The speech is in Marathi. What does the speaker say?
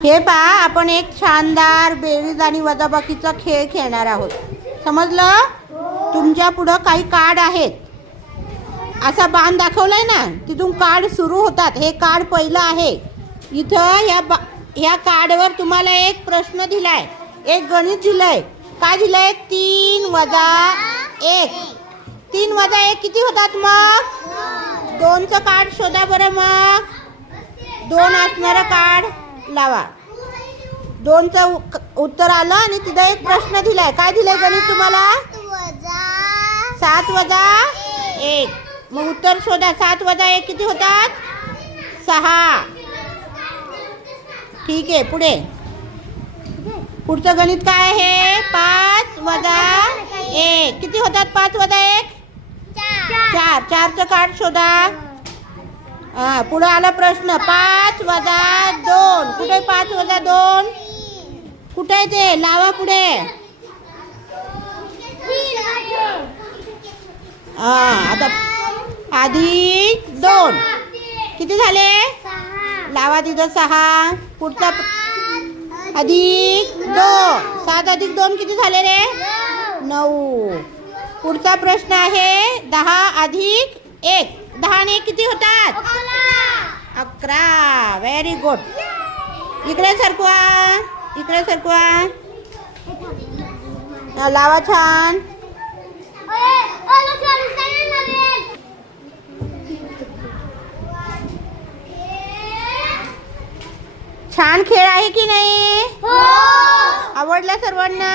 हे पहा, आपण एक शानदार बेरीज आणि वजाबाकीचा खेळ खेळणार आहोत. समजलं? तुमच्या पुढं काही कार्ड आहेत. असा बाण दाखवलाय ना, तिथून कार्ड सुरू होतात. हे कार्ड पहिलं आहे. इथं ह्या कार्डवर तुम्हाला एक प्रश्न दिलाय, एक गणित दिलंय. काय दिलंय? 3 + 1. 3 + 1 किती होतात मग? 2चं कार्ड शोधा बरं. मग 2 असणारं कार्ड लावा. 2चं उत्तर आलं आणि तिथं एक प्रश्न दिलाय. काय दिलंय गणित तुम्हाला? 7 + 1. मग उत्तर शोधा. 7 + 1 किती होतात? 6. ठीक आहे, पुढचं गणित काय आहे? 5 + 1 किती होतात? 5 + 1 4. 4चं कार्ड शोधा. पुढे आला प्रश्न 5 + 2. कुठे 5 + 2? कुठे आहे ते? लावा पुढे. आता +2 किती झाले? लावा तिथं 6. पुढचा +2. 7 + 2 किती झाले रे? 9. पुढचा प्रश्न आहे 10 + 1. 10 आणि 1 किती होतात? 11. Very good. इकडे सरकवा. लावा छान. छान खेळ आहे की नाही? आवडला सर्वांना?